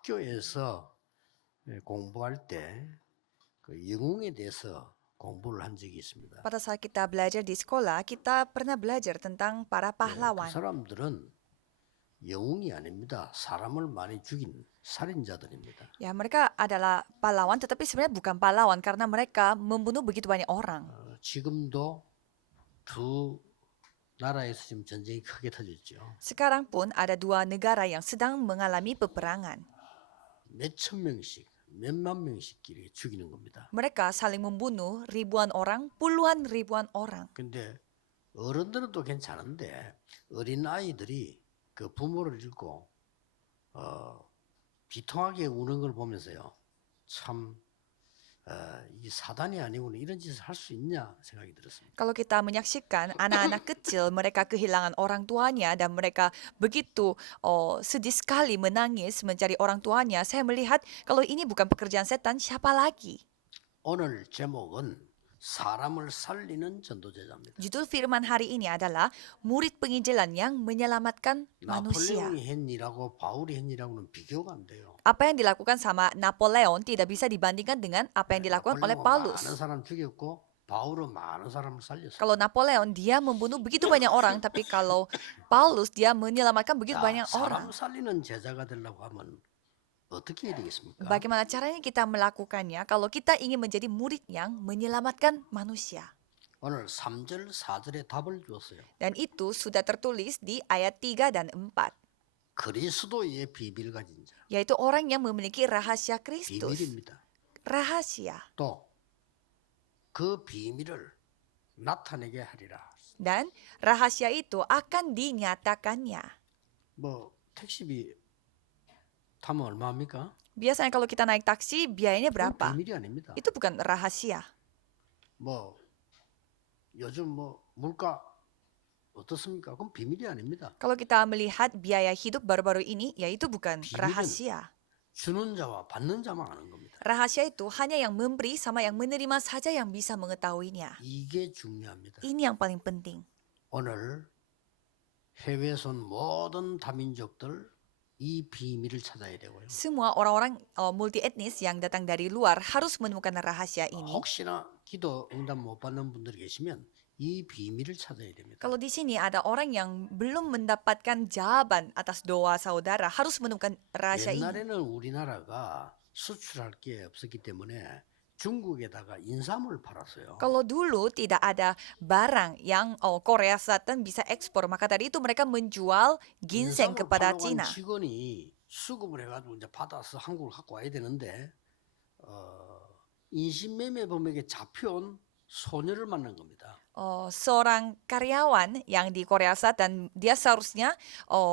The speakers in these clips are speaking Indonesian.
학교에서 공부할 때 그 영웅에 대해서 공부를 한 적이 있습니다. Pada saat kita belajar di sekolah, kita pernah belajar tentang para 그 pahlawan. 사람들은 영웅이 아닙니다. 사람을 많이 죽인 살인자들입니다. Ya, mereka adalah pahlawan, tetapi sebenarnya bukan pahlawan karena mereka membunuh begitu banyak orang. 지금도 두 나라에서 지금 전쟁이 크게 터졌죠. Sekarang pun ada dua negara yang sedang mengalami peperangan. 몇천 명씩, 몇만 명씩 이렇게 죽이는 겁니다. Mereka saling membunuh ribuan orang, puluhan ribuan orang. 근데 어른들은 또 괜찮은데 어린 아이들이 그 부모를 잃고 비통하게 우는 걸 보면서요. 참 이 사단이 아니고는 이런 짓을 할 수 있냐 생각이 들었습니다. Kalau kita menyaksikan anak-anak kecil, mereka kehilangan orang tuanya dan mereka begitu sedih sekali menangis mencari orang tuanya, saya melihat kalau ini bukan pekerjaan setan, siapa lagi? 오늘 제목은 사람을 살리는 전도제자입니다. Judul firman hari ini adalah murid penginjilan yang menyelamatkan manusia. 나폴레옹이 했 일하고 바울이 했 일하고는 비교가 안 돼요. Apa yang dilakukan sama Napoleon tidak bisa dibandingkan dengan apa yang dilakukan oleh 나폴레옹은 Paulus. 많은 사람 죽였고 바울은 많은 사람을 살렸어요. Kalau Napoleon dia membunuh begitu banyak orang, tapi kalau Paulus dia menyelamatkan begitu banyak 사람 orang. 살리는 제자가 되려고 하면 어떻게 해야 되겠습니까? Bagaimana caranya kita melakukannya kalau kita ingin menjadi murid yang menyelamatkan manusia? 오늘 3절, 4절에 답을 주었어요. Dan itu sudah tertulis di ayat 3 dan 4, 그리스도의 비밀 가진 자. yaitu orang yang memiliki rahasia Kristus. 비밀입니다. Rahasia. 또 그 비밀을 나타내게 하리라. Dan rahasia itu akan dinyatakannya. 뭐 택시비 타면 얼마입니까? Biasanya kalau kita naik taksi, biayanya 그건 berapa? 비밀이 아닙니다. Itu bukan rahasia. 뭐 요즘 뭐 물가 어떻습니까? 그건 비밀이 아닙니다. Kalau kita melihat biaya hidup baru-baru ini, ya itu bukan 비밀은 rahasia. 주는 자와 받는 자만 아는 겁니다. Rahasia itu hanya yang memberi sama yang menerima saja yang bisa mengetahuinya. 이게 중요합니다. Ini yang paling penting. 오늘 해외에서 온 모든 다민족들 이 비밀을 찾아야 되고요. Semua orang-orang multi etnis yang datang dari luar harus menemukan rahasia ini. 혹시나 기도 응답 못 받는 분들이 계시면 이 비밀을 찾아야 됩니다. Kalau di sini ada orang yang belum mendapatkan jawaban atas doa saudara, harus menemukan rahasia ini. 옛날에는 우리나라가 수출할 게 없었기 때문에 중국에다가 인삼을 팔았어요. Kalau dulu tidak ada barang yang Korea Selatan bisa ekspor, maka tadi itu mereka menjual ginseng 인삼을 kepada 팔려고 한 Cina. 직원이 수급을 해가지고 이제 받아서 한국을 갖고 와야 되는데 인신매매 범액에 잡혀온 소녀를 만난 겁니다. Seorang karyawan yang di Korea Selatan, dia seharusnya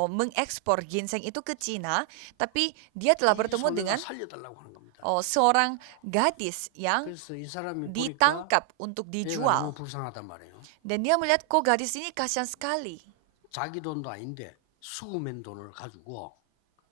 mengekspor ginseng itu ke Cina, tapi dia telah 이 bertemu 소녀가 dengan 살려달라고 하는 겁니다. seorang gadis yang 그래서 이 사람이 보니까 ditangkap untuk 얘가 너무 dijual. 불쌍하단 말이에요. Dan dia melihat kok gadis ini kasihan sekali. 자기 돈도 아닌데 수금맨 돈을 가지고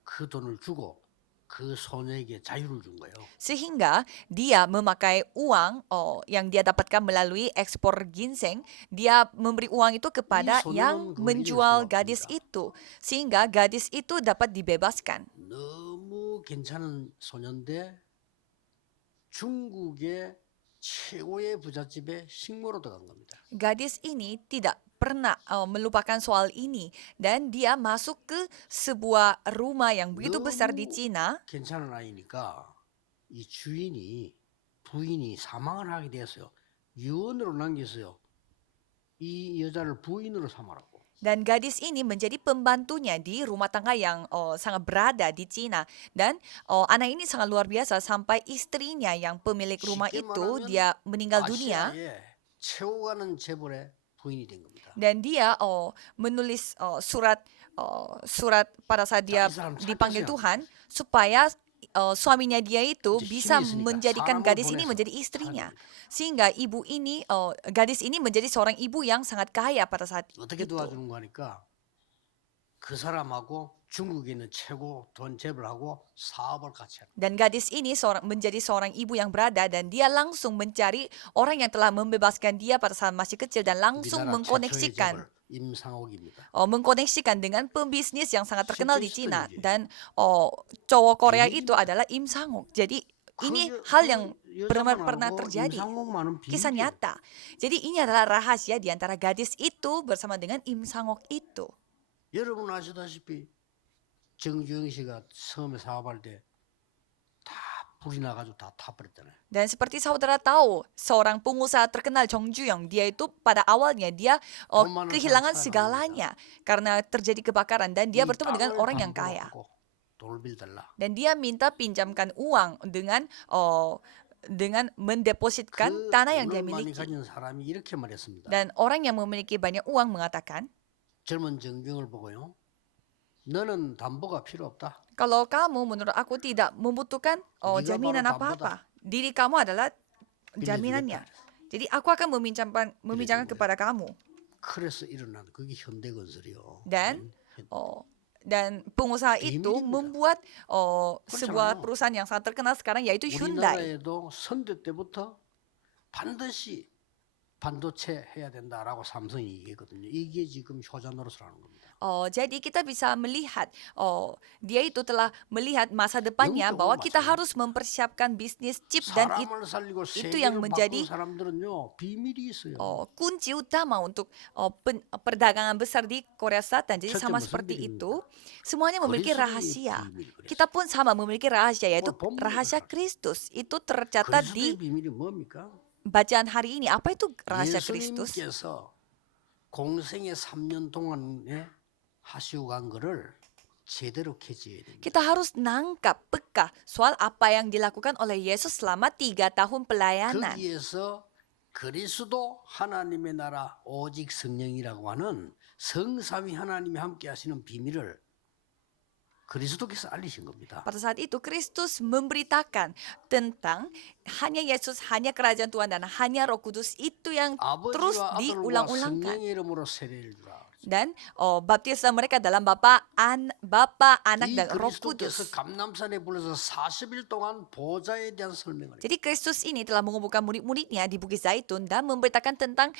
그 돈을 주고 그 소녀에게 자유를 준 거예요. Sehingga dia memakai uang yang dia dapatkan melalui ekspor ginseng, dia memberi uang itu kepada sono는 yang 거리를 menjual 수확합니다. gadis itu. Sehingga gadis itu dapat dibebaskan. 너무 괜찮은 소녀인데 중국의 최고의 부잣집에 식모로 들어간 겁니다. Gadis ini tidak pernah melupakan soal ini dan dia masuk ke sebuah rumah yang begitu besar di 너무 Cina. 괜찮은 아이니까 이 주인이 부인이 사망을 하게 되었어요. 유언으로 남겼어요. 이 여자를 부인으로 삼아라고. Dan gadis ini menjadi pembantunya di rumah tangga yang sangat berada di Cina. Dan anak ini sangat luar biasa sampai istrinya yang pemilik rumah 쉽게 itu 말하면 dia meninggal dunia. 아시아의 최고 가는 재벌의 부인이 된 겁니다. Dan dia menulis surat pada saat dia 이 사람 dipanggil 착하죠? Tuhan supaya suaminya dia itu 이제 bisa 힘이 있으니까 menjadikan 사람을 gadis ini 보내서 menjadi istrinya. 살립니다. Sehingga ibu ini, gadis ini menjadi seorang ibu yang sangat kaya pada saat 어떻게 itu. 도와주는 거 하니까 그 사람하고 중국에 있는 최고 돈 재벌하고 사업을 같이 하는. Dan gadis ini menjadi seorang ibu yang berada dan dia langsung mencari orang yang telah membebaskan dia pada saat masih kecil dan langsung 우리나라 최초의 mengkoneksikan 재벌 임상옥입니다. mengkoneksikan dengan pembisnis yang sangat terkenal di 실제 Cina 있었던 dan cowok Korea 비밀입니다. itu adalah Im Sang-ok. Jadi ini 그 hal yang 여자만 pernah 알고 terjadi, 임상옥만은 kisah 비밀이에요. nyata. Jadi ini adalah rahasia di antara gadis itu bersama dengan Im Sang-ok itu. 여러분 아시다시피 정주영 씨가 처음에 사업할 때 다 불이 나가지고 다 타버렸잖아요. Dan seperti saudara tahu, seorang pengusaha terkenal Jong Ju-young, dia itu pada awalnya dia 돈 많은 kehilangan 사람 segalanya karena terjadi kebakaran dan dia 이 bertemu dengan 땅을 orang yang 담보로 kaya. 갖고 돈을 빌달라. Dan dia minta pinjamkan uang dengan mendepositkan 그 tanah yang dia 돈을 많이 miliki. 가진 사람이 이렇게 말했습니다. Dan orang yang memiliki banyak uang mengatakan, 젊은 정경을 보고요. 너는 담보가 필요 없다. kalau kamu menurut aku tidak membutuhkan Dia jaminan baru apa-apa. Diri kamu adalah jaminannya. Jadi aku akan meminjamkan kepada kamu. 그래서 일어난 그게 현대건설이요. Dan dan pengusaha itu 비밀입니다. membuat sebuah 그렇잖아요. perusahaan yang sangat terkenal sekarang yaitu Hyundai. 우리나라에도 선대 때부터 반드시 반도체 해야 된다라고 삼성이 얘기했거든요. 이게 지금 효자 노릇을 하는 겁니다. Jadi kita bisa melihat, dia itu telah melihat masa depannya 영적으로 bahwa kita 마찬가지. harus mempersiapkan bisnis chip dan 사람을 살리고 itu yang 세계를 menjadi 바꾼 사람들은요 비밀이 있어요. kunci utama untuk perdagangan besar di Korea Selatan. Jadi 첫째 sama 무슨 seperti 비밀입니까? itu, semuanya memiliki 그리스도의 rahasia. 비밀, 그래서. Kita pun sama memiliki rahasia, yaitu 오늘 본문에 rahasia 나와요. Kristus. Itu tercatat 그리스도의 di 비밀이 뭡니까? bacaan hari ini. Apa itu rahasia Kristus? 예수님께서 공생의 3년 동안에 하시고 간 거를 제대로 캐지해야 됩니다. Kita harus nangkap peka soal apa yang dilakukan oleh Yesus selama 3 tahun pelayanan. 거기에서 그리스도 하나님의 나라 오직 성령이라고 하는 성삼위 하나님이 함께 하시는 비밀을 그리스도께서 알리신 겁니다. Pada saat itu Kristus memberitakan tentang hanya Yesus, hanya kerajaan Tuhan dan hanya Roh Kudus itu yang terus 아버지와 아들과 diulang-ulangkan. 성령의 이름으로 세례를 주라. Dan baptisan mereka dalam Bapa, Anak 이 dan Roh 그리스도께서 Kudus. 감남산에 불러서 40일 동안 보좌에 대한 설명을 해요. Jadi Kristus ini telah mengumpulkan murid-muridnya di Bukit Zaitun dan memberitakan tentang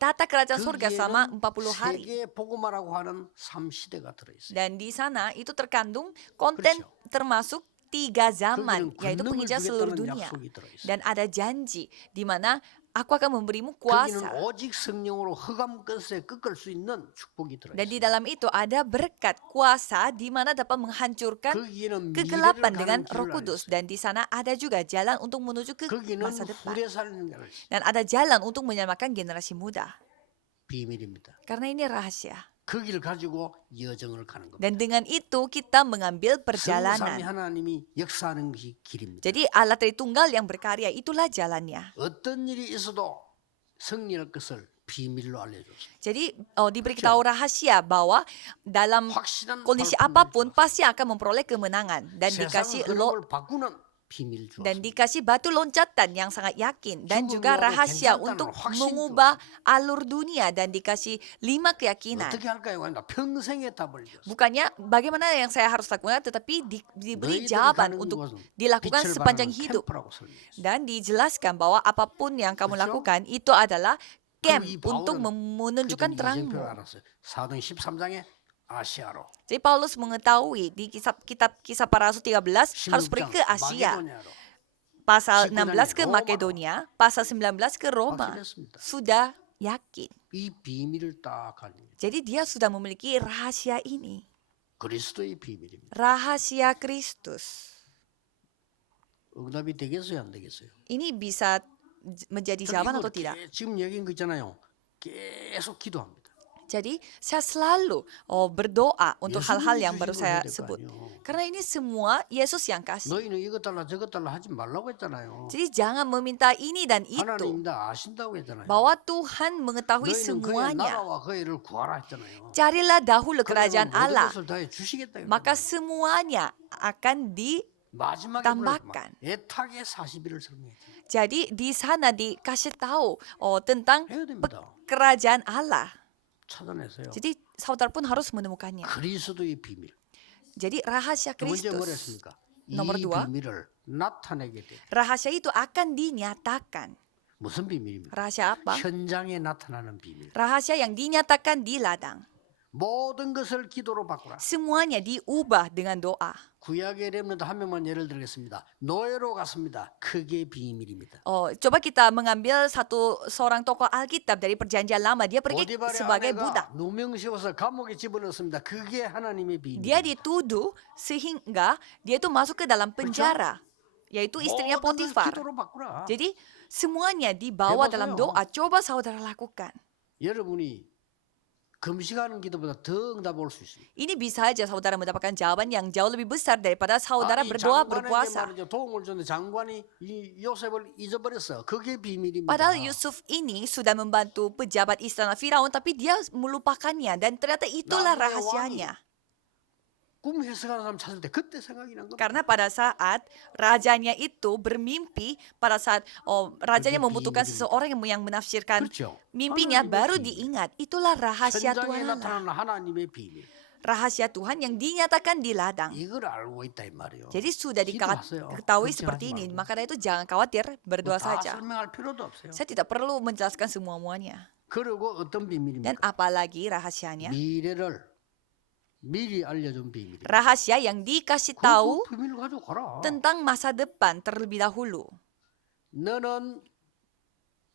tata kerajaan surga selama 40 hari. 세계 복음화라고 하는 3시대가 들어있어요. Dan di sana itu terkandung konten termasuk 3 zaman, 거기는 yaitu 권능을 penginjil seluruh 주겠다는 dunia. 약속이 들어있어요. Dan ada janji di mana aku akan memberimu 거기는 kuasa. 오직 성령으로 흑암 끝에 꺾을 수 있는 축복이 Dan di 들어있어요. dalam itu ada berkat kuasa di mana dapat menghancurkan 거기에는 미래를 kegelapan dengan 가는 Roh 길을 Kudus. 알렸어요. Dan di sana ada juga jalan untuk menuju ke 거기는 masa depan. 후대 살리는 게 알렸어요. Dan ada jalan untuk menyelamatkan generasi muda. 비밀입니다. Karena ini rahasia. 그 길을 가지고 여정을 가는 겁니다. Dan dengan itu kita mengambil 성삼위 perjalanan. 하나님이 역사하는 것이 길입니다. Jadi Allah Tritunggal yang berkarya itulah jalannya. 어떤 일이 있어도 승리할 것을 비밀로 알려줬어요. Jadi diberitahu rahasia bahwa dalam 확실한 kondisi 발품을 apapun 주었어요. pasti akan memperoleh kemenangan dan dikasih 세상 흐름을 바꾸는 비밀 dan 주었습니다. dikasih batu loncatan yang sangat yakin dan juga 죽음이라도 rahasia 괜찮다는 untuk 확신 mengubah alur dunia dan dikasih 5 keyakinan. 어떻게 할까요? 아니다. 평생의 답을 줬어요. Bukannya bagaimana yang saya harus lakukan, tetapi diberi 너희들이 jawaban 가는 untuk 곳은 dilakukan 빛을 sepanjang 발하는 hidup. 캠프라고 설명했어요. Dan dijelaskan bahwa apapun yang kamu 그렇죠? lakukan itu adalah camp 이 untuk 바울은 menunjukkan 그들이 terangmu. 이정표를 알았어요. 사도행 13장에 아시아로, Jadi Paulus mengetahui di kitab Kisah Para Rasul 13 harus pergi 16장 ke Asia. 마게도냐로 Pasal 19 16 ke Roma. Makedonia, pasal 19 ke Roma. 확실했습니다. Sudah yakin. 이 비밀을 딱 가진 Jadi dia sudah memiliki rahasia ini. 그리스도의 비밀입니다. Rahasia Kristus. 응답이 되겠어요, 안 되겠어요? Ini bisa menjadi 저는 jawaban 이거 atau tidak? 지금 얘기한 거 있잖아요. 계속 기도합니다. Jadi saya selalu berdoa untuk hal-hal yang baru saya sebut. Karena ini semua Yesus yang kasih. 너희는 이것 달라 저것 달라 하지 말라고 했잖아요. Jadi jangan meminta ini dan itu. 하나님 다 아신다고 했잖아요. Bahwa Tuhan mengetahui 너희는 그의 semuanya. 나라와 그의 일을 구하라 했잖아요. Carilah dahulu kerajaan 그러면 모든 Allah. 것을 다해 주시겠다 Maka 했잖아요. semuanya akan 마지막에 tambahkan. 애타게 40일을 설명했잖아요. jadi di sana dikasih tahu tentang 해야 됩니다. kerajaan Allah. 찾아내세요. Jadi saudara pun harus menemukannya. 그리스도의 비밀. Jadi rahasia 두 번째 Kristus. 뭐랬습니까? 이 Nomor dua. 비밀을 나타내게 돼. Rahasia itu akan dinyatakan. 무슨 비밀입니까? Rahasia apa? 현장에 나타나는 비밀. Rahasia yang dinyatakan di ladang. 모든 것을 기도로 바꾸라. Semuanya diubah dengan doa. 구약의 렘넌트 한 명만 예를 들겠습니다. 노예로 갔습니다. 그게 비밀입니다. Coba kita mengambil seorang tokoh Alkitab dari Perjanjian Lama. Dia pergi 보디발의 sebagai budak. 아내가 누명 씌워서 감옥에 집어넣습니다. 그게 하나님의 Dia 비밀입니다. dituduh sehingga dia itu masuk ke dalam penjara, yaitu istrinya 모든 것을 Potifar. 기도로 바꾸라. Jadi semuanya dibawa dalam 해보세요. doa. Coba saudara lakukan. 여러분이 금식하는 기도보다 더 응답 올 수 있습니다. Ini bisa aja saudara mendapatkan jawaban yang jauh lebih besar daripada saudara 아니, berdoa 장관에게 berpuasa. 말이죠. 도움을 줬는데 장관이 이 요셉을 잊어버렸어. 그게 비밀입니다. Padahal Yusuf ini sudah membantu pejabat istana Firaun, tapi dia melupakannya dan ternyata itulah 나중에 rahasianya. 꿈 해석하는 사람 찾을 때 그때 생각이 난 겁니다. Karena pada saat rajanya itu bermimpi, pada saat rajanya Begitu membutuhkan ingat. seseorang yang menafsirkan 그렇죠. mimpinya, 하나님의 baru 비밀. diingat. Itulah rahasia 현장에 Tuhan Allah. 나타나는 하나님의 비밀. Rahasia Tuhan yang dinyatakan di ladang. 이걸 알고 있다 이 말이에요. Jadi sudah 기도하세요. diketahui 걱정하지 seperti ini, 말고. maka dari itu jangan khawatir, berdoa 다 saja. 설명할 필요도 없어요. Saya tidak perlu menjelaskan semua-muanya. 그리고 어떤 Dan 비밀입니까? apalagi rahasianya? 미래를 미리 알려준 비밀입니다. Rahasia yang dikasih 그 tahu 비밀을 가지고 가라. tentang masa depan terlebih dahulu. 너는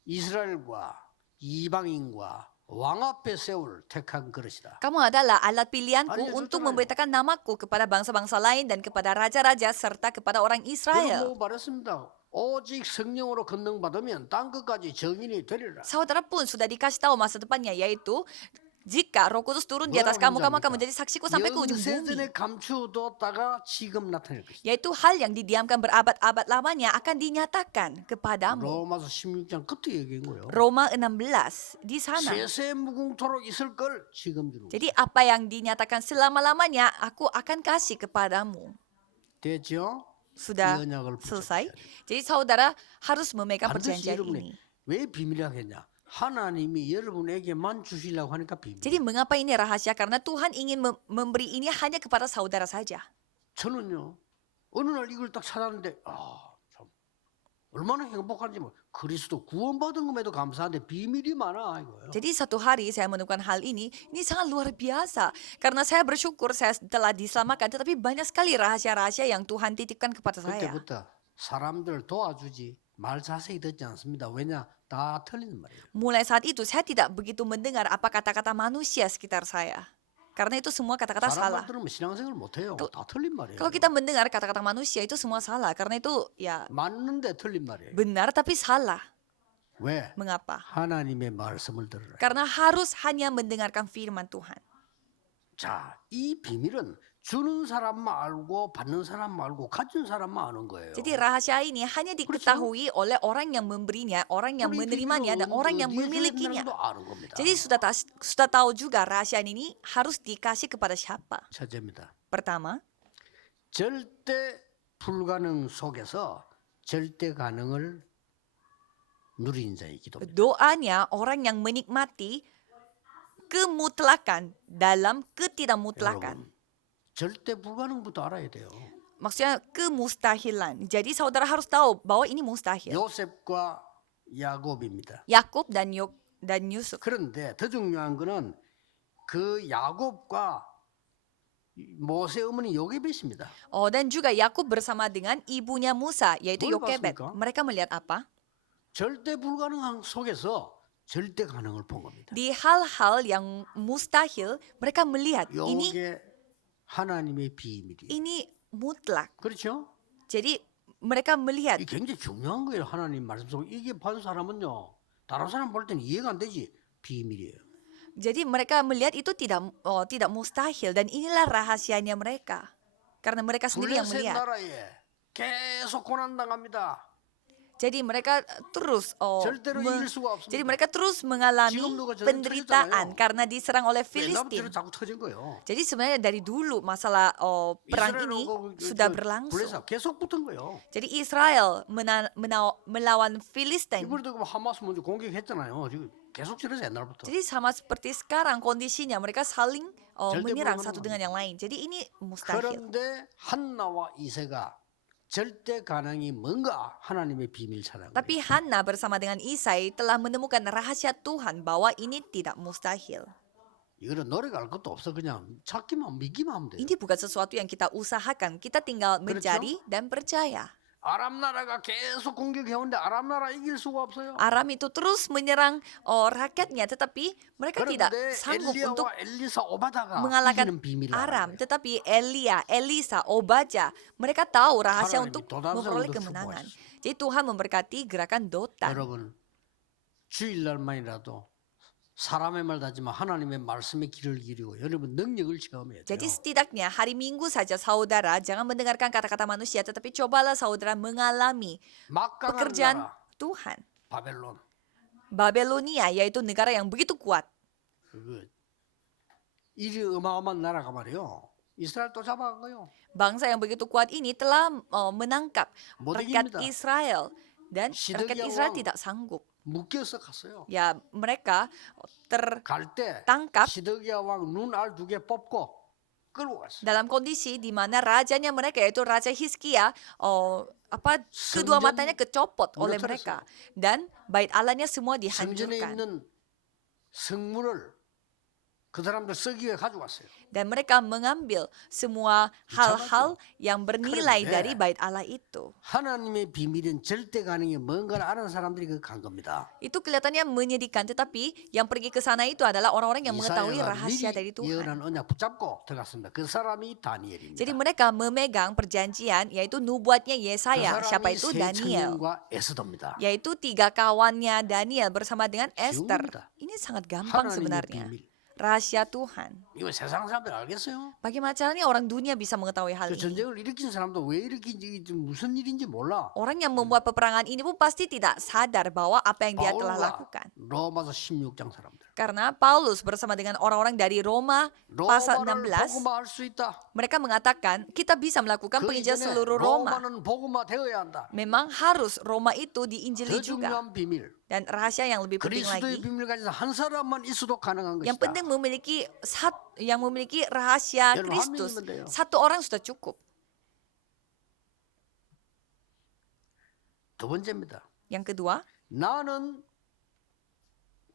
이스라엘과 이방인과 왕 앞에 세울 택한 그릇이다. Kamu adalah alat pilihanku Artinya untuk sultan memberitakan namaku kepada bangsa-bangsa lain dan kepada raja-raja serta kepada orang Israel. 그리고 말했습니다. 오직 성령으로 건능받으면 땅 끝까지 정인이 되리라. Saudara pun sudah dikasih tahu masa depannya, yaitu jika Roh Kudus turun di atas kamu, kamu akan menjadi saksiku sampai ke ujung bumi. 영세전에 감추뒀다가 지금 나타낼 것이다. Yaitu hal yang didiamkan berabad-abad lamanya akan dinyatakan kepadamu. 로마서 16장 끝에 얘기한 거예요. Roma 16 di sana. 세세 무궁토록 있을 걸 지금 주는 거예요. Jadi apa yang dinyatakan selama-lamanya aku akan kasih kepadamu. 됐죠? Sudah 이 언약을 selesai. 붙잡아야 돼요. Jadi saudara harus memegang 반드시 perjanjian 여러분이 ini. 왜 비밀이라고 했냐? 하나님이 여러분에게만 주시려고 하니까 비밀. Jadi mengapa ini rahasia? Karena Tuhan ingin memberi ini hanya kepada saudara saja. 저는요 어느 날 이걸 딱 찾았는데 참 얼마나 행복한지 뭐 그리스도 구원받은 것에도 감사한데 비밀이 많아 이거예요. Jadi satu hari saya menemukan hal ini sangat luar biasa. Karena saya bersyukur saya telah diselamatkan, tetapi banyak sekali rahasia-rahasia yang Tuhan titipkan kepada saya. 그때부터 사람들 도와주지 말 자세히 듣지 않습니다. 왜냐 다 틀리는 말이에요. Mulai 사at itu saya tidak begitu mendengar apa kata-kata manusia sekitar saya. Karena itu semua kata-kata salah. 사람만 들으면 신앙생활 못해요. 다 틀린 말이에요. Kalau kita mendengar kata-kata manusia itu semua salah. Karena itu ya 맞는데 틀린 말이에요. benar tapi salah. 왜? Mengapa? 하나님의 말씀을 들으라. Karena harus hanya mendengarkan firman Tuhan. 자, 이 비밀은 주는 사람만 알고 받는 사람만 알고 가진 사람만 아는 거예요. Jadi rahasia ini hanya diketahui oleh orang yang memberinya, orang yang 우리 menerimanya, dan 비밀은 orang yang 어디에서 memilikinya. 했는지도 아는 겁니다. Jadi sudah tahu juga rahasia ini harus dikasih kepada siapa. 첫째입니다. Pertama, 절대 불가능 속에서 절대 가능을 누린 자의 기도입니다. doanya orang yang menikmati kemutlakan dalam ketidakmutlakan. 여러분, 절대 불가능부터 알아야 돼요. Maksudnya kemustahilan. Jadi saudara harus tahu bahwa ini mustahil. 요셉과 야곱입니다. Yakub dan Yusuf. 그런데 더 중요한 거는 그 야곱과 모세 어머니 요게벳입니다. Dan juga Yakub bersama dengan ibunya Musa, yaitu 뭘 Yokebed. 봤습니까? Mereka melihat apa? 절대 불가능한 속에서 절대 가능을 본 겁니다. Di hal-hal yang mustahil, mereka melihat ini 요게 하나님의 비밀이에요. ini mutlak. 그렇죠? Jadi mereka melihat 이 굉장히 중요한 거예요. 하나님 말씀 속에 이게 본 사람은요. 다른 사람 볼 때는 이해가 안 되지. 비밀이에요. Jadi mereka melihat itu tidak mustahil, dan inilah rahasianya mereka. Karena mereka sendiri yang 블레셋 melihat. 나라에 계속 고난 당합니다. Jadi mereka terus 절대로 이길 수가 없습니다. jadi mereka terus mengalami 지금도 그 penderitaan 터졌잖아요. karena diserang oleh 옛날부터 Filistin. 자꾸 터진 거예요. Jadi sebenarnya dari dulu masalah perang 이스라엘하고 ini 그 sudah berlangsung. 블레셋 계속 붙은 거예요. Jadi Israel melawan Filistin. 이번에도 그 하마스 먼저 공격했잖아요. 지금 계속 저래서 옛날부터. Jadi sama seperti sekarang kondisinya mereka saling 절대 menyerang 불가능한 satu dengan yang lain. Jadi ini mustahil. 그런데 한나와 이세가 절대 가능이 뭔가 하나님의 비밀 찾은 Tapi 거예요. Hana bersama dengan Isai telah menemukan rahasia Tuhan bahwa ini tidak mustahil. 이거는 노력할 것도 없어. 그냥 찾기만 믿기만 하면 돼요. Ini bukan sesuatu yang kita usahakan. Kita tinggal mencari dan percaya. 아람 나라가 계속 공격해오는데 아람 나라 이길 수가 없어요. Aram itu terus menyerang rakyatnya, tetapi mereka tidak 그런데 sanggup untuk 엘리야와 엘리사 오바다가 mengalahkan 이기는 비밀을 Aram. 알아요. Tetapi Elia, Elisa, Obaja, mereka tahu rahasia 하나님이 untuk 도단성을 memperoleh 더 kemenangan. 축복하셨어요. Jadi Tuhan memberkati gerakan Dotan. 여러분 주일날만이라도 사람의 말 하지만 하나님의 말씀의 길을 기르고 여러분 능력을 체험해야 돼요. Jadi setidaknya hari Minggu saja saudara jangan mendengarkan kata-kata manusia, tetapi cobalah saudara mengalami 막강한 pekerjaan 나라 Tuhan. 바벨론 Babelonia yaitu negara yang begitu kuat. 그 이리 어마어마한 나라가 말이요. 이스라엘 또 잡아간 거요. Bangsa yang begitu kuat ini telah menangkap 못 rakyat 이깁니다. Israel dan rakyat 시드기야 Israel 왕. tidak sanggup. 묶여서 갔어요. Ya mereka 갈 때 tertangkap 시드기야 왕 눈알 2개 뽑고 끌고 갔어요. dalam kondisi di mana rajanya mereka yaitu Raja Hizkia kedua 성전 matanya kecopot oleh 무너뜨렸어요. mereka dan bait Allahnya semua 성전에 dihancurkan 있는 성물을 그 사람들 쓰기 위해 가져갔어요. dan mereka mengambil semua hal-hal yang bernilai 그런데 dari bait Allah itu. 하나님의 비밀은 절대 가능이 뭔가를 아는 사람들이 그 간 겁니다. Itu kelihatannya menyedihkan, tetapi yang pergi ke sana itu adalah orang-orang yang mengetahui 이사야가 rahasia dari 미리 Tuhan. 예언한 언약 붙잡고 들어갔습니다. 그 사람이 다니엘입니다. Jadi mereka memegang perjanjian yaitu nubuatnya 그 Yesaya. Siapa 사람이 itu? 세 Daniel. 청년과 에스더입니다. Yaitu 3 kawannya Daniel bersama dengan Esther. 쉬웁니다. Ini sangat gampang 하나님의 sebenarnya. 비밀. Rahasia Tuhan. 이거 세상 사람들 알겠어요? Bagaimana caranya orang dunia bisa mengetahui hal 그 ini? 전쟁을 일으킨 사람도 왜 일으킨지 무슨 일인지 몰라. Orang yang membuat peperangan ini pun pasti tidak sadar bahwa apa yang dia telah 바울과 lakukan. 로마서 16장 사람들. Karena Paulus bersama dengan orang-orang dari Roma pasal 로마를 16, 복음화 할 수 있다. mereka mengatakan kita bisa melakukan 그 penginjilan 이전에 seluruh Roma. 로마는 복음화 되어야 한다. Memang harus Roma itu 더 diinjili juga. 중요한 비밀. Dan rahasia yang lebih penting 그리스도의 lagi, 비밀 가진 한 사람만 있어도 가능한 yang 것이다. penting memiliki rahasia 여러분, 한 Kristus. 명이면 돼요. Satu orang sudah cukup. 두 번째입니다. Yang kedua, 나는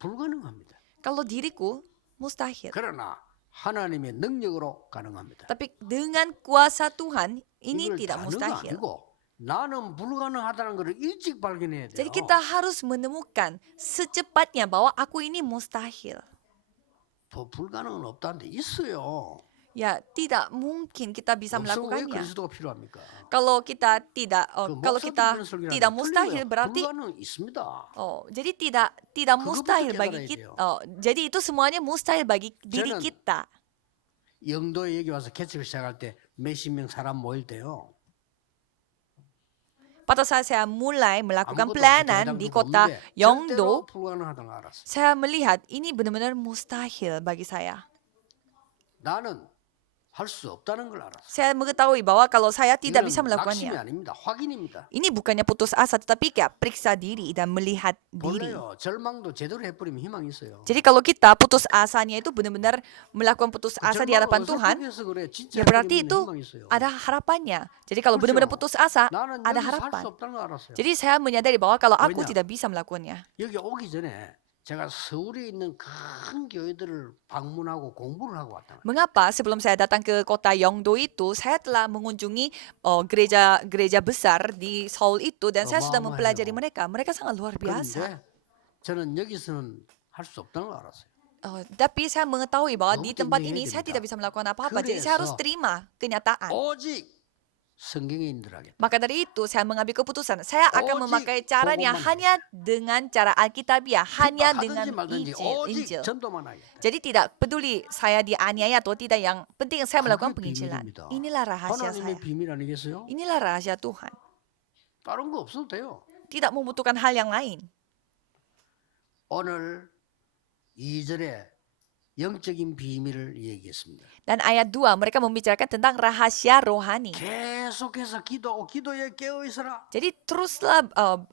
불가능합니다. kalau diriku mustahil. 그러나 하나님의 능력으로 가능합니다. Tapi dengan kuasa Tuhan ini 이걸 tidak 다는 거 mustahil. 아니고 나는 불가능하다는 것을 일찍 발견해야 돼요. Jadi kita harus menemukan secepatnya bahwa aku ini mustahil. 더 불가능은 없다는데 있어요. Ya, tidak mungkin kita bisa 없으면 왜 melakukannya. 그리스도가 필요합니까? Kalau kita tidak 그 kalau kita 목사들 설교하는데 tidak 틀린 mustahil 거예요. berarti 불가능 있습니다. jadi tidak 그것부터 mustahil 깨달아야 bagi kita. 돼요. Jadi itu semuanya mustahil bagi diri 저는 kita. 영도에 여기 와서 개척을 시작할 때 몇십 명 사람 모일 때요. Pada saat saya mulai melakukan 아무것도 pelayanan 없고 di 대장도 kota 없는데 절대로 Yeongdo, 불가능하다는 걸 알았어. saya melihat ini benar-benar mustahil bagi saya. 나는 할 수 없다는 걸 알았어. Saya mengetahui bahwa kalau saya tidak 이거는 bisa 낙심이 melakukannya, 아닙니다. 확인입니다. ini bukannya putus asa, tetapi kayak periksa diri dan melihat diri. 몰라요. 절망도 제대로 해버리면 희망이 있어요. Jadi kalau kita putus asanya itu benar-benar melakukan putus asa di hadapan Tuhan, 어설프게 해서 그래. 진짜 ya berarti 해버리면 itu 희망이 있어요. ada harapannya. Jadi kalau 그렇죠. benar-benar putus asa, 나는 ada 여기서 할 harapan. 수 없다는 걸 알았어요. Jadi saya menyadari bahwa kalau aku 왜냐? tidak bisa melakukannya. 여기 오기 전에 제가 서울에 있는 큰 교회들을 방문하고 공부를 하고 왔다. Mengapa sebelum saya datang ke kota Yeongdo itu, saya telah mengunjungi gereja besar di Seoul itu dan saya sudah 어마어마해요. mempelajari mereka. Mereka sangat luar biasa. 그런데 저는 여기서는 할 수 없다는 걸 알았어요. Tapi saya mengetahui bahwa di 너무 tempat tinggi ini saya 됩니다. tidak bisa melakukan apa-apa. Jadi saya harus 그래서 terima kenyataan. 오직 성경에 인들하게. Maka dari itu saya mengambil keputusan. Saya akan 오직 memakai caranya 보고만 hanya dengan cara Alkitabiah, hanya dengan 하든지 말든지 Injil. 오직 전도만 하게. Jadi tidak peduli saya dianiaya atau tidak, yang penting saya melakukan 그게 penginjilan. 비밀입니다. Inilah rahasia saya. 하나님의 비밀 아니겠어요? Inilah rahasia Tuhan. 다른 거 없어도 돼요. Tidak membutuhkan hal yang lain. 오늘 2절에 영적인 비밀을 얘기했습니다. Dan ayat 2 mereka membicarakan tentang rahasia rohani. 계속해서 기도하고 기도에 깨어 있어라. Jadi teruslah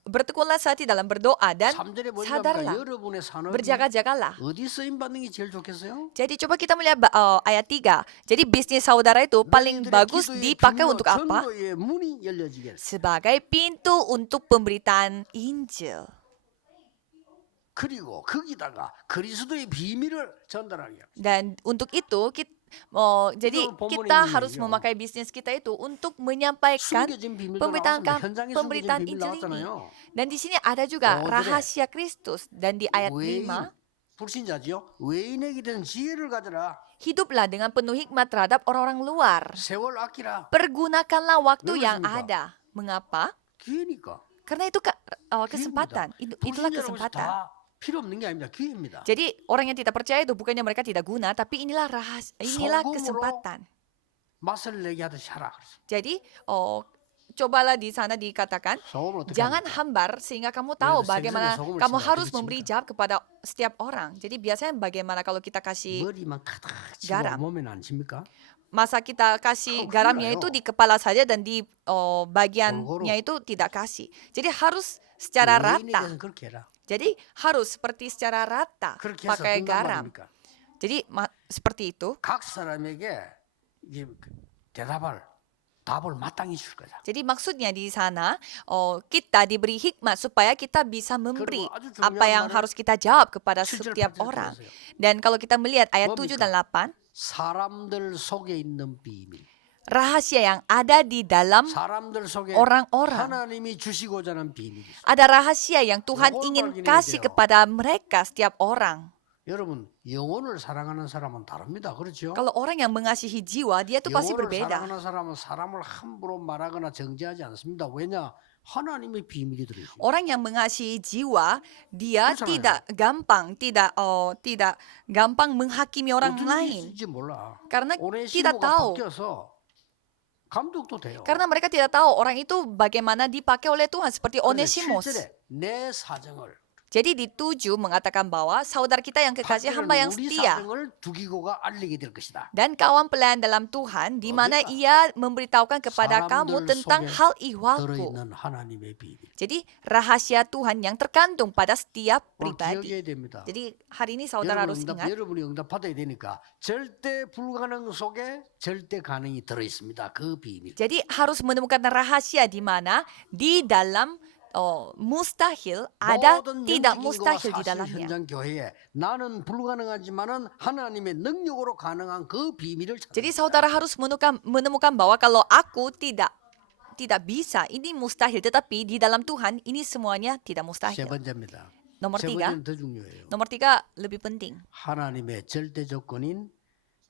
bertekunlah hati dalam berdoa dan 3절에 뭐냐면 sadarlah, 여러분의 산업이 berjaga-jagalah. 어디 쓰임 받는 게 제일 좋겠어요? Jadi coba kita melihat ayat 3. Jadi bisnis saudara itu paling 너희들의 bagus 기도의 dipakai 중요 untuk apa? 전도의 문이 열려지게. Sebagai pintu untuk pemberitaan Injil. 그리고 거기다가 그리스도의 비밀을 전달하게. Dan untuk itu jadi Itu 본문에 kita 있는 harus 얘기죠. memakai bisnis kita itu untuk menyampaikan 숨겨진 비밀도 pemberitaan 나왔습니다. 현장에 pemberitaan 숨겨진 비밀 Injil ini. 나왔잖아요. Dan di sini ada juga Oh, rahasia Kristus. Dan di ayat 외인 5, 불신자지요. 외인에게 된 지혜를 가져라. hiduplah dengan penuh hikmat terhadap orang-orang luar. 세월 아끼라. Pergunakanlah waktu Benar, yang Simika. ada. Mengapa? 기회니까. Karena itu kesempatan. Itulah 불신자라고 해서 kesempatan. 다 필요 없는 게 아닙니다. 기회입니다. Jadi orang yang tidak percaya itu bukannya mereka tidak guna, tapi inilah inilah 소금으로 kesempatan. 맛을 내게 하듯이 하라. Jadi cobalah di sana dikatakan, 소금을 어떻게 jangan 합니까? hambar sehingga kamu tahu 그래서 bagaimana 생선에 소금을 kamu 치면 harus 어떻게 memberi 칩니까? jawab kepada setiap orang. Jadi biasanya bagaimana kalau kita kasih 머리만 가득 치고 garam. 몸에는 안 칩니까? masa kita kasih Oh, garamnya gila, itu yo. di kepala saja dan di bagiannya Goro-goro. itu tidak kasih. Jadi harus secara 외인에게는 rata. 그렇게 해라. Jadi harus seperti secara rata 그렇게 해서 pakai 어떤 garam. 말입니까? Jadi seperti itu. 각 사람에게 이게 답을 마땅히 줄 거다. Jadi maksudnya di sana kita diberi hikmat supaya kita bisa memberi 그리고 아주 중요한 apa yang 말을 harus kita jawab kepada 7절, setiap 8절 orang. 들으세요. Dan kalau kita melihat ayat 7 dan 8, 사람들 속에 있는 비밀. rahasia yang ada di dalam 사람들 속에 orang-orang. 하나님이 주시고자 하는 비밀이 있어요. Ada rahasia yang Tuhan Mohon ingin bagi kasih dia. kepada mereka setiap orang. 여러분 영혼을 사랑하는 사람은 다릅니다. 그렇죠? Kalau orang yang mengasihi jiwa, dia tuh pasti 영혼을 berbeda. 사랑하는 사람은 사람을 함부로 말하거나 정죄하지 않습니다. 왜냐? 하나님의 비밀이 들어있어요. Orang yang mengasihi jiwa, dia 그렇잖아요. tidak gampang menghakimi orang 어떻게 lain. 될지 몰라. Karena 오네시모가 tidak tahu. 바뀌어서 감독도 돼요. Karena mereka tidak tahu orang itu bagaimana dipakai oleh Tuhan seperti 그런데 Onesimus. 7절에 내 사정을 Jadi di 7 mengatakan bahwa saudara kita yang kekasih hamba yang 우리 setia 사정을 두기고가 알리게 될 것이다. dan kawan pelayan dalam Tuhan di mana 어디가? ia memberitahukan kepada kamu 사람들 tentang 속에 hal ihwalku. 들어있는 하나님의 비밀. Jadi rahasia Tuhan yang terkandung pada setiap 오늘 pribadi. 기억해야 됩니다. Jadi hari ini saudara harus ingat, 여러분이 응답받아야 되니까 절대 불가능 속에 절대 가능이 들어있습니다. 그 비밀. jadi harus menemukan rahasia di mana di dalam mustahil ada 모든 tidak 영적인 mustahil 것과 di 사실 dalamnya. 현장 교회에 나는 불가능하지만은 하나님의 능력으로 가능한 그 비밀을 찾아. Jadi saudara harus menemukan bahwa kalau aku tidak bisa, ini mustahil. Tetapi di dalam Tuhan ini semuanya tidak 세 mustahil. 번째입니다. Nomor 세 3, 번째는 더 중요해요. nomor 3 lebih penting. 하나님의 절대 조건인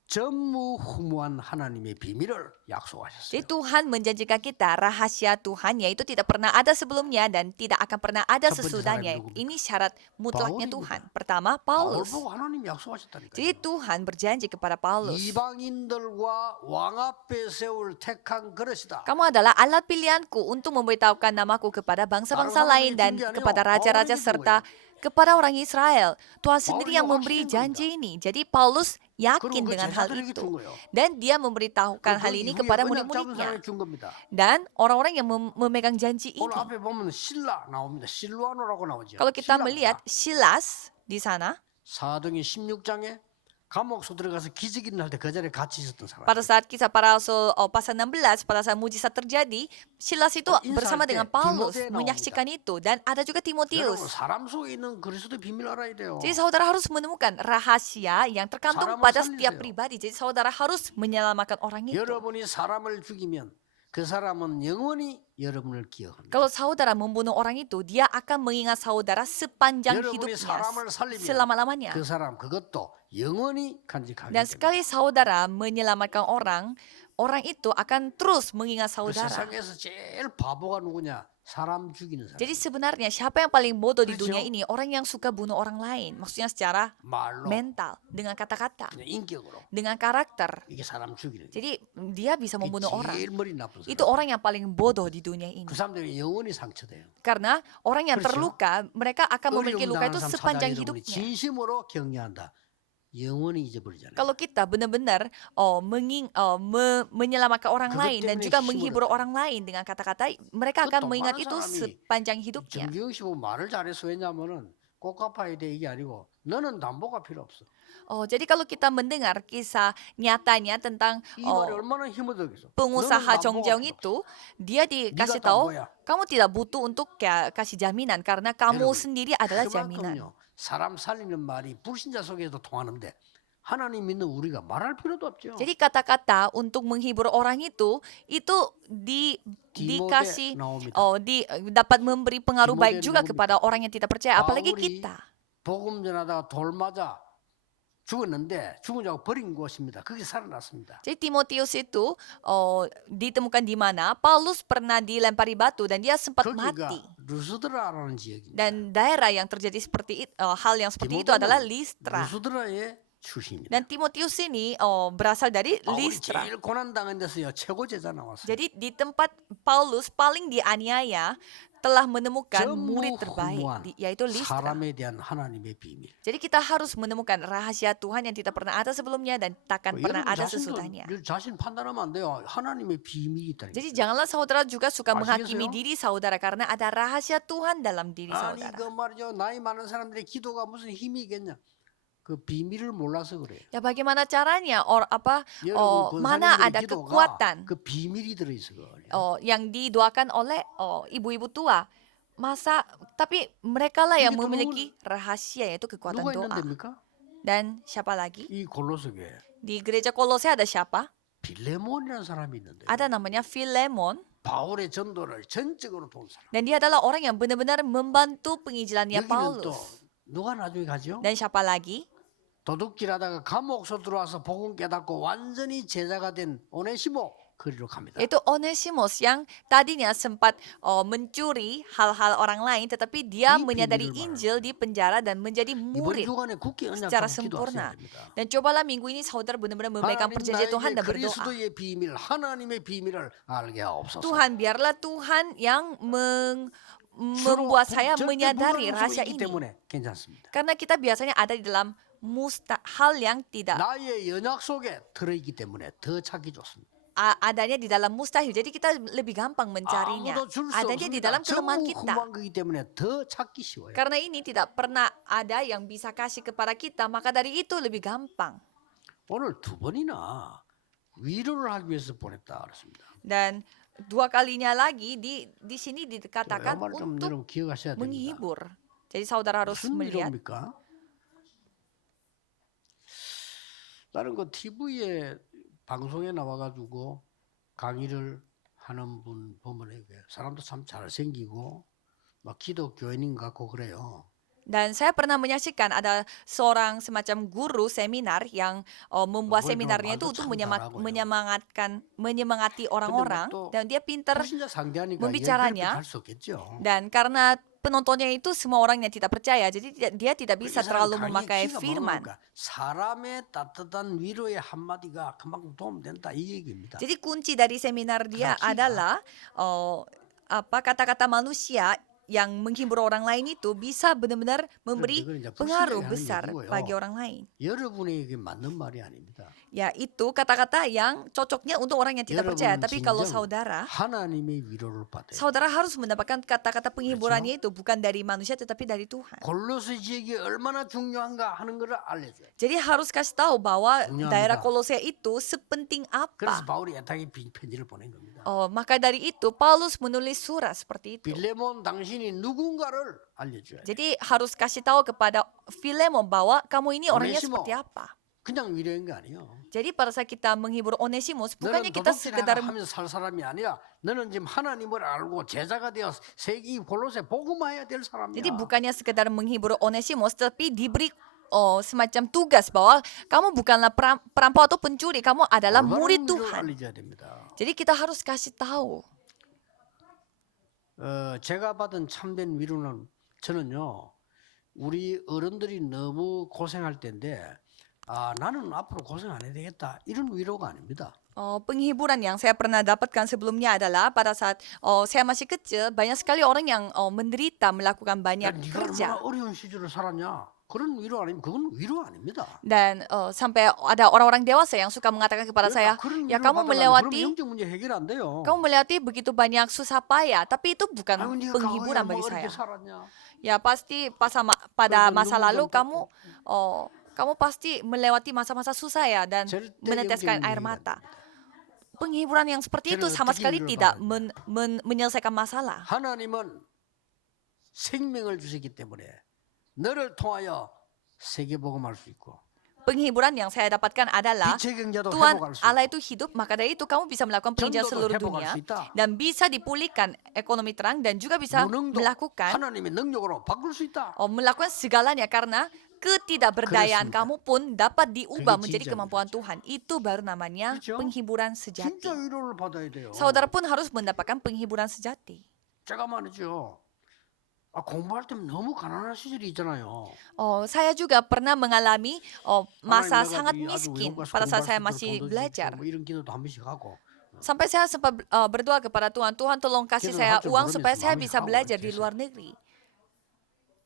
전무후무한 하나님의 비밀을 약속하셨어요. Jadi Tuhan menjanjikan kita rahasia Tuhan yaitu tidak pernah ada sebelumnya dan tidak akan pernah ada 첫 번째 sesudahnya. 사람이 누굽니까? Ini syarat mutlaknya 바울입니다. Tuhan. Pertama, 바울 Paulus. 보고 하나님이 약속하셨다니까요. Jadi Tuhan berjanji kepada Paulus, 이방인들과 왕 앞에 세울 택한 그릇이다. kamu adalah alat pilihanku untuk memberitahukan namaku kepada bangsa-bangsa Dalam lain dan hal ini kepada Paulus raja-raja itu serta kepada orang Israel. Tuhan sendiri Paulus yang memberi 확신한 janji ini. Jadi Paulus yakin 그리고 그 dengan hal 제자들에게 itu. 준 거예요. Dan dia memberitahukan hal ini kepada 언약 잡은 murid-muridnya. 사람이 준 겁니다. Dan orang-orang yang memegang janji 오늘 ini. 앞에 보면 실라 나옵니다. 실루아노라고 나오죠. Kalau kita 실라입니다. melihat Silas di sana, 사도행 16장에 감옥소 들어가서 기적이 날 때 그 자리에 같이 있었던 사람. pada saat kisah para rasul pasal 16, pada saat mujizat terjadi, Silas itu 인사할 bersama 때 dengan Paulus 디모데 menyaksikan itu. Dan ada juga 여러분 Timotius. 사람 속에 있는 그리스도의 비밀 알아야 돼요. Jadi saudara harus menemukan rahasia yang terkandung 사람을 pada 살리세요. setiap pribadi. Jadi saudara harus menyelamatkan orang itu. 여러분이 사람을 죽이면 그 사람은 영원히 여러분을 기억합니다. Kalau saudara membunuh orang itu, dia akan mengingat saudara sepanjang 여러분이 hidupnya, 사람을 살리면 selama-lamanya. 그 사람 그것도 영원히 간직하게 Dan 됩니다. sekali saudara menyelamatkan orang, orang itu akan terus mengingat 그 saudara. 세상에서 제일 바보가 누구냐? 사람 죽이는 사람. Jadi sebenarnya siapa yang paling bodoh di 그렇죠? dunia ini? Orang yang suka bunuh orang lain. Maksudnya secara 말로, mental, dengan kata-kata, 그냥 인격으로 dengan karakter. 이게 사람 죽이는. Jadi dia bisa 이게 membunuh orang. 제일 머리 나쁜 사람. Itu orang yang paling bodoh di dunia ini. 그 사람들이 영원히 상처돼요. Karena orang yang 그렇죠? terluka, mereka akan memiliki 어려움 luka 당하는 itu 사람 찾아 sepanjang 여러분이 hidupnya. 진심으로 격려한다. 영원히 잊어버리잖아요. Kalau kita benar-benar menyelamatkan orang 그것 lain dan 때문에 juga 힘을 menghibur 얻어요. orang lain dengan kata-kata, mereka 그 akan 돈 mengingat 많은 itu 사람이 sepanjang hidupnya. 정주영 씨 보고 말을 잘해서 왜냐면은 꼭 갚아야 돼 이게 아니고 너는 담보가 필요 없어. Jadi kalau kita mendengar kisah nyatanya tentang 이 말이 얼마나 힘을 얻겠어. 너는 pengusaha 담보가 Chongjeong 필요 없어. itu, dia dikasih 네가 tahu, 담보야. kamu tidak butuh untuk kasih jaminan karena kamu 여러분, sendiri adalah jaminan. 그만큼요. 사람 살리는 말이 불신자 속에도 통하는데 하나님 믿는 우리가 말할 필요도 없죠. Jadi kata-kata untuk menghibur orang itu 디모데 dikasih 나옵니다. dapat memberi pengaruh baik 디모데 juga 누굽니까? kepada orang yang tidak percaya, apalagi 바울이 kita. 복음 전하다가 돌 맞아 죽었는데 죽은 자고 버린 것입니다. 그게 살아났습니다. Jadi Timotius itu ditemukan di mana Paulus pernah dilempari batu dan dia sempat mati. 거기가 루스드라라는 지역입니다. Dan daerah yang terjadi seperti hal yang seperti itu adalah Listra. 루스드라의 출신입니다. Dan Timotius ini berasal dari 바울이 Listra. 제일 고난 당한 데서요 최고 제자 나왔어요. Jadi di tempat Paulus paling dianiaya telah menemukan murid terbaik, 전무후무한 yaitu Listra. 사람에 대한 하나님의 비밀. Jadi kita harus menemukan rahasia Tuhan yang tidak pernah ada sebelumnya dan takkan pernah ada sesudahnya. 자신 판단하면 안 돼요. 하나님의 비밀이 있다는 Jadi 거예요. janganlah saudara juga suka 아시겠어요? menghakimi diri saudara karena ada rahasia Tuhan dalam diri 아니 saudara. 그 말이죠. 나이 많은 사람들의 기도가 무슨 힘이 있겠냐? 그 비밀을 몰라서 그래요. Ya bagaimana caranya 여러분 mana 권사님들의 ada 기도가 kekuatan 그 비밀이 들어 있어요. yang didoakan oleh ibu-ibu tua. Tapi mereka lah yang 이게 또 memiliki rahasia yaitu kekuatan 누가 있는 doa. 데입니까? Dan siapa lagi? 이 골로새 교회 Di gereja Kolose ada siapa? 빌레몬이라는 사람이 있는데 Ada namanya Filemon. 바울의 전도를 전적으로 도운 사람. Dan dia adalah orang yang benar-benar membantu penginjilannya 여기는 또 Paulus. 누가 나중에 가죠? Dan siapa lagi? 도둑질하다가 감옥소 들어와서 복음 깨닫고 완전히 제자가 된 오네시모 그리로 갑니다. Itu Onesimus yang tadinya sempat mencuri hal-hal orang lain, tetapi dia Ini menyadari 비밀을 Injil di penjara dan menjadi 이번 murid 주간에 굳게 secara 언약하고 sempurna. 기도하셔야 됩니다. Dan cobalah minggu ini saudara benar-benar memegang 하나님 perjanjian Tuhan 나에게 dan berdoa. 그리스도의 비밀, 하나님의 비밀을 알게 하옵소서. Tuhan, biarlah Tuhan yang 서로 membuat saya 절대 menyadari 불가능한 rahasia 속에 있기 ini. 때문에 괜찮습니다. Karena kita biasanya ada di dalam hal yang tidak 나의 연약 속에 들어있기 때문에 더 찾기 좋습니다. adanya di dalam mustahil. Jadi kita lebih gampang mencarinya. 아무도 줄 수 Adanya di dalam 없습니다. kelemahan 전부 kita. 궁금한 거기 때문에 더 찾기 쉬워요. Karena ini tidak pernah ada yang bisa kasih kepada kita, maka dari itu lebih gampang. 오늘 두 번이나 위로를 하기 위해서 보냈다 그랬습니다. Dan dua kalinya lagi di sini 이 dikatakan 말을 좀 untuk 여러분 기억하셔야 됩니다. menghibur. Jadi saudara harus 무슨 melihat. 위로입니까? 나는 그 TV에 방송에 나와가지고 강의를 하는 분 보면 이게 사람도 참 잘생기고 막 기독 교인인 것 같고 그래요. Dan saya pernah menyaksikan ada seorang semacam guru seminar yang membuat Boleh seminarnya dong, itu untuk Aldo 참 menyemangati orang-orang 또 dan dia pintar. 불신자 상대하니까 membicaranya. 얘기를 할 수 없겠죠. Dan karena penontonnya itu semua orang yang tidak percaya, jadi dia tidak bisa 이 사람 terlalu 강의 memakai 키가 firman. 뭐니까 사람의 따뜻한 위로의 한마디가 그만큼 도움된다 이 얘기입니다. Jadi kunci dari seminar dia Kaki, adalah kata-kata manusia yang menghibur orang lain itu bisa benar-benar memberi 이건 이제 pengaruh 불신자에게 하는 besar 얘기고요. bagi orang lain. 여러분에게 맞는 말이 아닙니다. Ya itu kata-kata yang cocoknya untuk orang yang tidak percaya. 여러분은 Tapi kalau 진정 saudara 하나님의 위로를 받아요. saudara harus mendapatkan kata-kata penghiburannya itu bukan dari manusia tetapi dari Tuhan. 골로새 지역이 얼마나 중요한가 하는 것을 알려줘요. Jadi harus kasih tahu bahwa 중요합니다. daerah Kolose itu sepenting 그래서 apa. 바울이 애타게 편지를 보낸 겁니다. Maka dari itu Paulus menulis surat seperti itu. 빌레몬 당신이 누군가를 알려줘야 돼. Jadi harus kasih tahu kepada Filemon bahwa kamu ini orangnya Onesimo. seperti apa. 그냥 위로인 거 아니에요. Jadi pada saat kita menghibur Onesimus, 너는 bukannya kita 도둑질 sekedar 하면서 살 사람이 아니라 너는 지금 하나님을 알고 제자가 되어 세계 골로새 복음화해야 될 사람이야. jadi bukannya sekedar menghibur Onesimus, tapi diberi semacam tugas bahwa kamu bukanlah perampok atau pencuri, kamu adalah 올바른 murid 위로를 Tuhan. 알려줘야 됩니다. Jadi kita harus kasih tahu. 제가 받은 참된 위로는 저는요 우리 어른들이 너무 고생할 때인데 나는 앞으로 고생 안 해야 되겠다 이런 위로가 아닙니다. Penghiburan yang saya pernah dapatkan sebelumnya adalah pada saat saya masih kecil, banyak sekali orang yang menderita melakukan 야, banyak 네가 kerja. 얼마나 어려운 시절을 살았냐? 그런 위로 아니면 그건 위로 아닙니다. Dan sampai ada orang-orang dewasa yang suka mengatakan kepada saya, 그러니까 그런 ya 위로를 kamu 받아가면 그러면 melewati 영적 문제 해결 안 돼요. kamu melewati begitu banyak susah payah, tapi itu bukan 아유, 네가 과거에 penghiburan 뭐 bagi 어렵게 saya. 살았냐? Ya pasti pada 그래서 masa 눈물 lalu 좀 kamu 닦고. kamu pasti melewati masa-masa susah ya dan 절대 meneteskan 영적인 air 얘기가 안 mata. 됩니다. Penghiburan yang seperti itu 저는 sama 어떻게 sekali 위로를 tidak 받았냐? menyelesaikan masalah. 하나님은 생명을 주셨기 때문에 너를 통하여 세계복음할 수 있고 Penghiburan yang saya dapatkan adalah 빛의 경제도 Tuhan 회복할 수 Allah 있고 itu hidup, maka dari itu kamu bisa melakukan penginjilan 전도도 seluruh 회복할 dunia 수 있다. dan bisa dipulihkan ekonomi terang dan juga bisa 무능도 melakukan 하나님의 능력으로 바꿀 수 있다. melakukan segalanya karena ketidakberdayaan 그렇습니다. kamu pun dapat diubah 그게 menjadi 진짜 kemampuan 위로죠. Tuhan. Itu baru namanya 그렇죠? penghiburan 진짜 sejati. 위로를 받아야 돼요. Saudara pun harus mendapatkan penghiburan sejati. 제가 말이죠. 공부할 때 너무 가난한 시절이 있잖아요. Saya juga pernah mengalami masa 하나님, 내가 sangat 이 아주 miskin 외국 가서 pada saat 공부할 saya 수 있도록 masih 돈도 belajar. 주십시오. 뭐 이런 기도도 한 번씩 하고. Sampai saya sempat berdoa kepada Tuhan, Tuhan tolong kasih 기도를 saya 할줄 uang 모르면서 supaya saya 마음이 bisa 하고 belajar 이렇게 di 해서. luar negeri.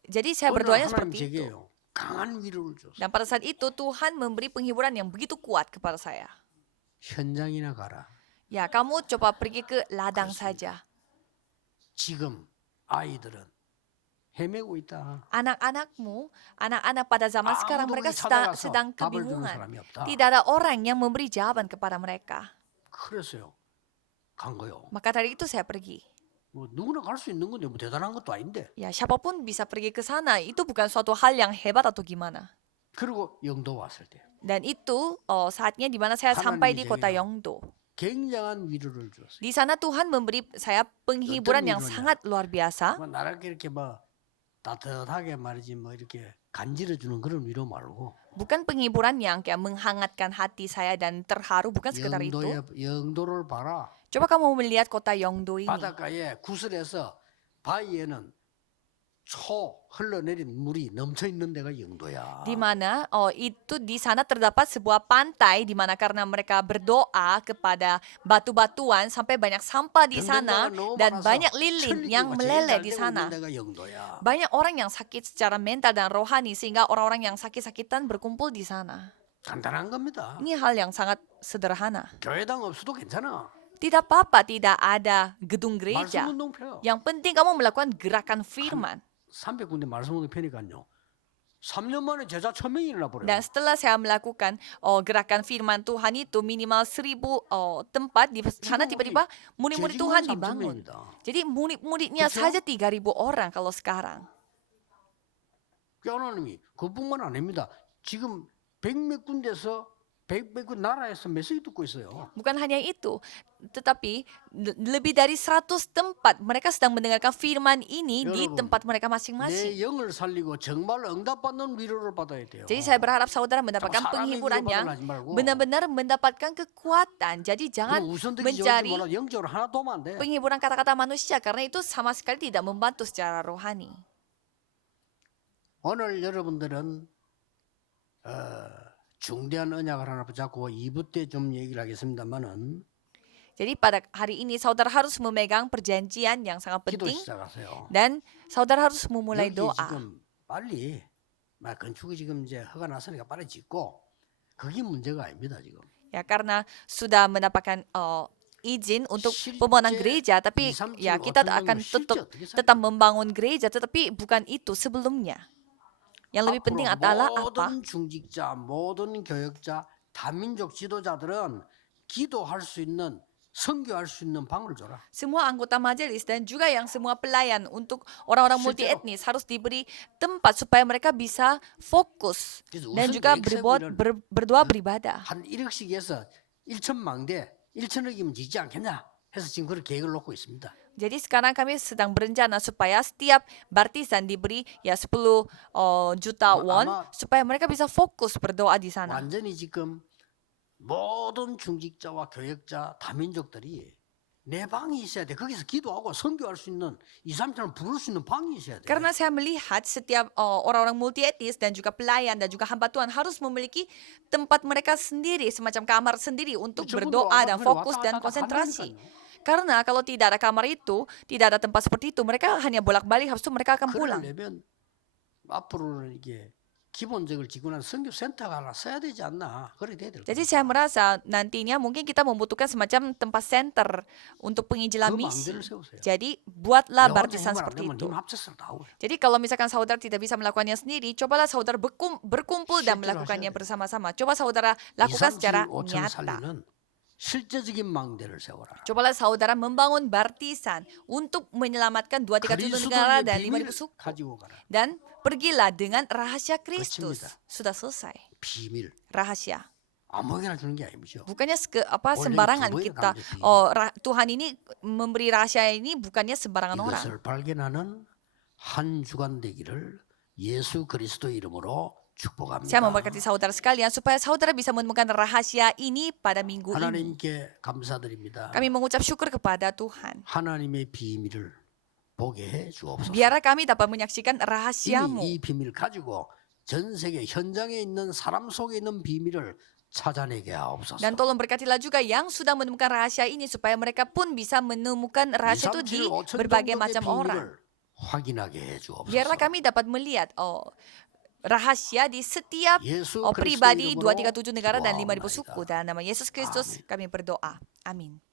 Jadi saya 어느 날 berdoanya 하나님 seperti itu. 제게요. 강한 위로를 줬어요. Dan pada saat itu Tuhan memberi penghiburan yang begitu kuat kepada saya. 현장이나 가라. Ya, kamu coba pergi ke ladang saja. 지금 아이들은 헤매고 있다. Anak-anakmu, anak-anak pada zaman sekarang 아무도 mereka 우리 찾아가서 sedang 답을 주는 kebingungan. 사람이 없다. Tidak ada orang yang memberi jawaban kepada mereka. 그래서요. 간 거요. Maka dari itu saya pergi. 뭐 누구나 갈 수 있는 건데 뭐 대단한 것도 아닌데. Ya, siapapun bisa pergi ke sana. Itu bukan suatu hal yang hebat atau gimana. 그리고 영도 왔을 때 Dan itu saatnya di mana saya sampai di kota Yongdo. 굉장한 위로를 줬어요. Di sana Tuhan memberi saya penghiburan yang 위로냐? sangat luar biasa. 뭐 나를 이렇게 뭐 따뜻하게 말이지 뭐 이렇게 간지러 주는 그런 위로 말고 Bukan penghiburan yang kayak menghangatkan hati saya dan terharu, bukan sekedar itu. 영도를 봐라. Coba kamu melihat kota Yongdo ini. 바닷가에 구슬에서 바위에는 초 흘러내린 물이 넘쳐 있는 데가 영도야. Di mana itu di sana terdapat sebuah pantai di mana karena mereka berdoa kepada batu-batuan sampai banyak sampah di sana dan banyak lilin yang meleleh di sana. Banyak orang yang sakit secara mental dan rohani sehingga orang-orang yang sakit-sakitan berkumpul di sana. 간단한 겁니다. Ini hal yang sangat sederhana. 교회당 없어도 괜찮아. Tidak apa-apa tidak ada gedung gereja. 말씀운동 펴. Yang penting kamu melakukan gerakan firman. 300군데 말씀운동 펴니까요. 3년 만에 제자 1000명이 일어나 버려요. Dan setelah saya melakukan gerakan firman Tuhan itu minimal 1000 tempat di sana, tiba-tiba murid-murid Tuhan dibangun. Jadi murid-muridnya saja 3000 orang kalau sekarang. 하나님이 그뿐만 아닙니다. 지금 백몇 군데서 백몇 나라에서 메시지 듣고 있어요. Bukan hanya itu, tetapi lebih dari 100 tempat mereka sedang mendengarkan firman ini di tempat mereka 내 masing-masing. 영을 살리고 정말 응답받는 위로를 받아야 돼요. Jadi saya berharap saudara mendapatkan penghiburan yang benar-benar mendapatkan kekuatan. Jadi jangan mencari 영적으로 하나 도면 안 돼. penghiburan kata-kata manusia karena itu sama sekali tidak membantu secara rohani. 오늘 여러분들은 중대한 언약을 하나 붙잡고 2부 때 좀 얘기를 하겠습니다만은 Jadi pada hari ini saudara harus memegang perjanjian yang sangat 기도 penting 시작하세요. dan saudara harus memulai 여기 doa. 지금 빨리 건축이 지금 이제 허가 났으니까 빨리 짓고 그게 문제가 아닙니다 지금. Ya karena sudah mendapatkan izin untuk 실제 pembangunan gereja, tapi 2, 3, 7, ya kita 5 akan 실제 어떻게 살아요? tetap membangun gereja, tetapi bukan itu sebelumnya. Yang lebih penting adalah apa? 모든 중직자, 모든 교역자, 다민족 지도자들은 기도할 수 있는 선교할 수 있는 방을 줘라. Semua anggota majelis dan juga yang semua pelayan untuk orang-orang multi 실제로. etnis harus diberi tempat supaya mereka bisa fokus 그래서 dan 우선 juga 엑세브는 berdoa beribadah. 한 1억씩 해서 1천망대 1천억이면 짓지 않겠냐 해서 지금 그런 계획을 놓고 있습니다. Jadi sekarang kami sedang berencana supaya setiap baptisan diberi ya 10 juta won supaya mereka bisa fokus berdoa di sana. 완전히 지금 모든 중직자와 교역자, 다민족들이 내 방이 있어야 돼. 거기서 기도하고 선교할 수 있는 2, 3천을 부를 수 있는 방이 있어야 돼. Karena saya melihat setiap orang-orang multi etnis dan juga pelayan dan juga hamba Tuhan harus memiliki tempat mereka sendiri, semacam kamar sendiri untuk berdoa dan fokus dan konsentrasi. Karena kalau tidak ada kamar itu, tidak ada tempat seperti itu, mereka hanya bolak-balik, habis itu mereka akan pulang. 그러려면 앞으로는 이게 기본적을 지고 난 선교센터가 하나 써야 되지 않나? 그래 돼야 될 Jadi 거예요. saya merasa nantinya mungkin kita membutuhkan semacam tempat center untuk penginjilan 그 misi. 망대를 세우세요. Jadi buatlah 내 혼자 baptisan 힘을 안 seperti 내면 itu. 힘 합쳐서 다 오래. Jadi kalau misalkan saudara tidak bisa melakukannya sendiri, cobalah saudara berkumpul dan 실제로 melakukannya 하셔야 돼요. bersama-sama. Coba saudara 2, lakukan 3, 7, secara 5천 nyata. 살리는 실제적인 망대를 세워라. Cobalah saudara membangun baptisan untuk menyelamatkan 237 negara 그리스도의 dan 비밀 5.000 suku. 가지고 가라. Dan pergilah dengan rahasia Kristus. 그렇습니다. Sudah selesai. 비밀. Rahasia. 아무에게나 주는 게 아니죠. Bukannya 원래 sembarangan 기부에 kita. 담겨 비밀. Tuhan ini memberi rahasia ini bukannya sembarangan orang. 이것을 발견하는 한 주간 되기를 예수 그리스도 이름으로 축복합니다. Saya memberkati saudara sekalian supaya saudara bisa menemukan rahasia ini pada minggu ini. 하나님께 감사드립니다. Kami mengucap syukur kepada Tuhan. 하나님의 비밀을 보게 해 주옵소서. Biarlah kami dapat menyaksikan 이미 rahasiamu. 이 비밀 가지고 전 세계 현장에 있는 사람 속에 있는 비밀을 찾아내게 하옵소서. Dan tolong berkatilah juga yang sudah menemukan rahasia ini supaya mereka pun bisa menemukan 2, rahasia 3, itu di 7, 5천 berbagai 정도의 macam orang. 비밀을 확인하게 해 주옵소서. Biarlah kami dapat melihat rahasia di setiap 예수 그리스도 pribadi 이름으로 237 negara dan 5.000 기도하옵나이다. suku. Dalam nama Yesus Kristus Amin. kami berdoa. Amin.